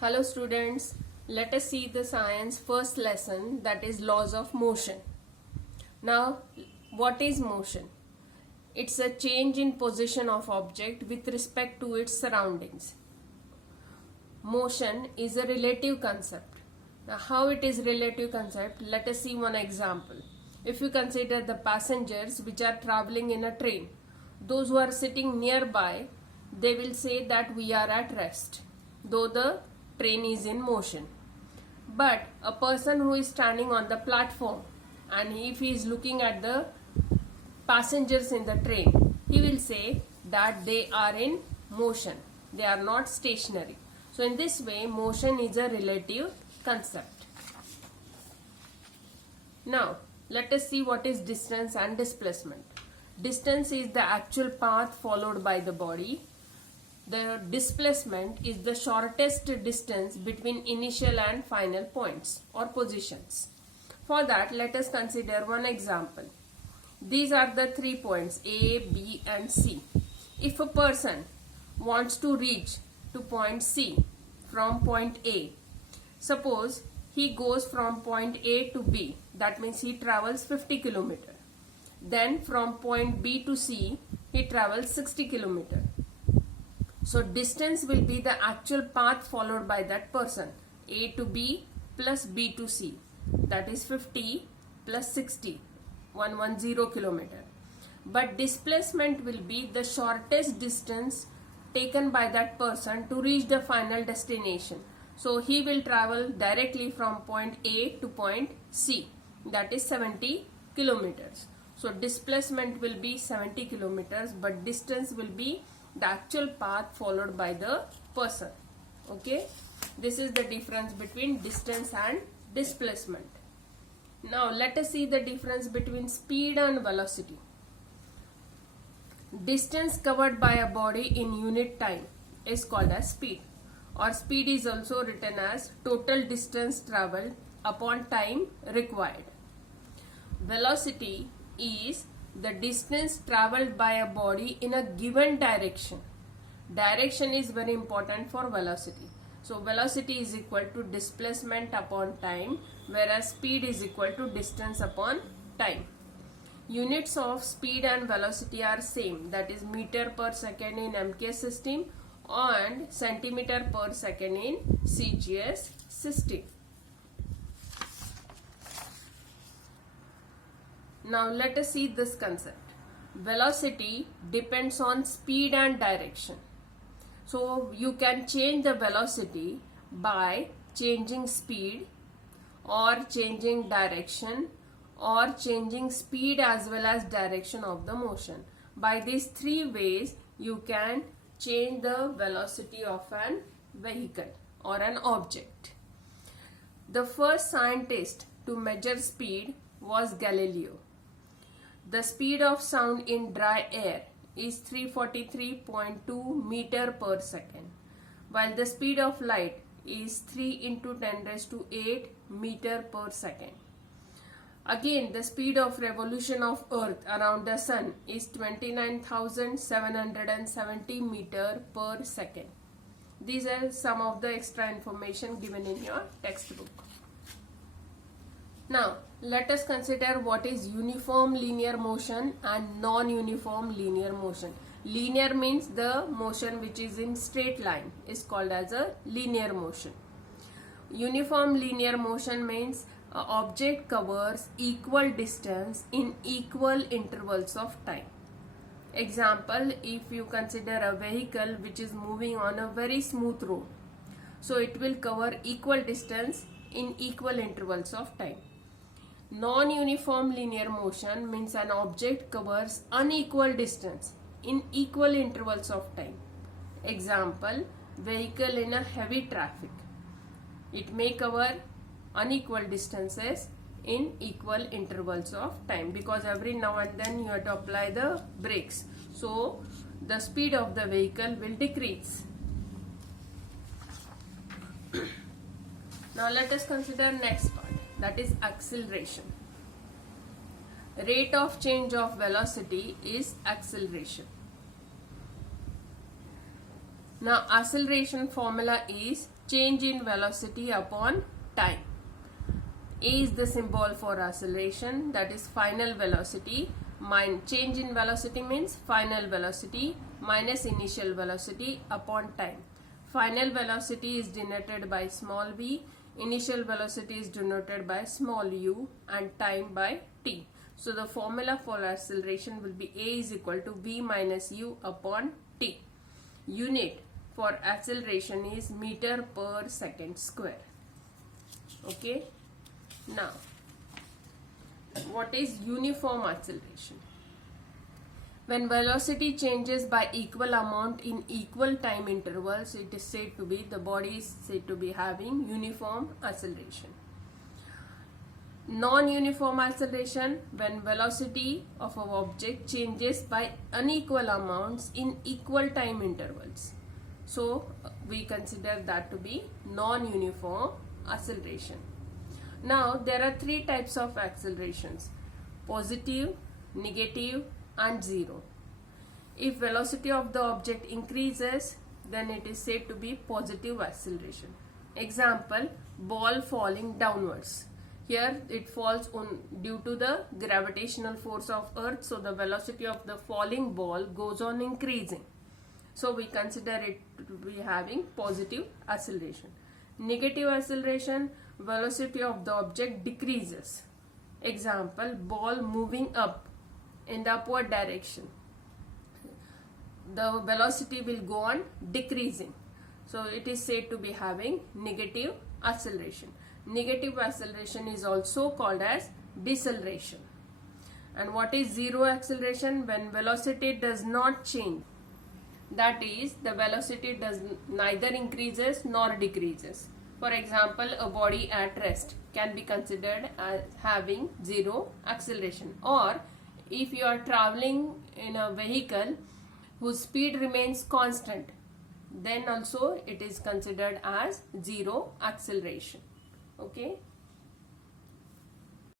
Hello students, let us see the science first lesson, that is laws of motion. Now what is motion? It's a change in position of object with respect to its surroundings. Motion is a relative concept. Now how it is relative concept? Let us see one example. If you consider the passengers which are traveling in a train, those who are sitting nearby, they will say that we are at rest, though the train is in motion. But a person who is standing on the platform and if he is looking at the passengers in the train, he will say that they are in motion, they are not stationary. So in this way, motion is a relative concept. Now let us see what is distance and displacement. Distance is the actual path followed by the body. The displacement is the shortest distance between initial and final points or positions. For that, let us consider one example. These are the 3 points A, B and C. If a person wants to reach to point C from point A, suppose he goes from point A to B, that means he travels 50 km. Then from point B to C, he travels 60 km. So distance will be the actual path followed by that person, A to B plus B to C, that is 50 plus 60, 110 kilometer. But displacement will be the shortest distance taken by that person to reach the final destination. So he will travel directly from point A to point C, that is 70 kilometers. So displacement will be 70 kilometers, but distance will be the actual path followed by the person. Okay, this is the difference between distance and displacement. Now let us see the difference between speed and velocity. Distance covered by a body in unit time is called as speed, or speed is also written as total distance traveled upon time required. Velocity is the distance traveled by a body in a given direction. Direction is very important for velocity. So velocity is equal to displacement upon time, whereas speed is equal to distance upon time. Units of speed and velocity are same, that is meter per second in MKS system and centimeter per second in CGS system. Now let us see this concept. Velocity depends on speed and direction. So you can change the velocity by changing speed or changing direction or changing speed as well as direction of the motion. By these 3 ways you can change the velocity of an vehicle or an object. The first scientist to measure speed was Galileo. The speed of sound in dry air is 343.2 meter per second, while the speed of light is 3 into 10 raised to 8 meter per second. Again, the speed of revolution of Earth around the Sun is 29,770 meter per second. These are some of the extra information given in your textbook. Now, let us consider what is uniform linear motion and non-uniform linear motion. Linear means the motion which is in straight line is called as a linear motion. Uniform linear motion means an object covers equal distance in equal intervals of time. Example, if you consider a vehicle which is moving on a very smooth road, so it will cover equal distance in equal intervals of time. Non-uniform linear motion means an object covers unequal distance in equal intervals of time. Example, vehicle in a heavy traffic. It may cover unequal distances in equal intervals of time because every now and then you have to apply the brakes. So the speed of the vehicle will decrease. Now let us consider next part, that is acceleration. Rate of change of velocity is acceleration. Now acceleration formula is change in velocity upon time. A is the symbol for acceleration, that is final velocity. Change in velocity means final velocity minus initial velocity upon time. Final velocity is denoted by small v, initial velocity is denoted by small u, and time by t. So the formula for acceleration will be A is equal to v minus u upon t. Unit for acceleration is meter per second square. Okay. Now, what is uniform acceleration? When velocity changes by equal amount in equal time intervals, it is said to be, the body is said to be having uniform acceleration. Non-uniform acceleration, when velocity of an object changes by unequal amounts in equal time intervals. So, we consider that to be non-uniform acceleration. Now, there are three types of accelerations: positive, negative, and zero. If velocity of the object increases, then it is said to be positive acceleration. Example, ball falling downwards. Here it falls due to the gravitational force of earth, so the velocity of the falling ball goes on increasing. So we consider it to be having positive acceleration. Negative acceleration, velocity of the object decreases. Example, ball moving up in the upward direction. The velocity will go on decreasing. So it is said to be having negative acceleration. Negative acceleration is also called as deceleration. And what is zero acceleration? When velocity does not change. That is, the velocity does neither increases nor decreases. For example, a body at rest can be considered as having zero acceleration. Or if you are traveling in a vehicle whose speed remains constant, then also it is considered as zero acceleration. Okay.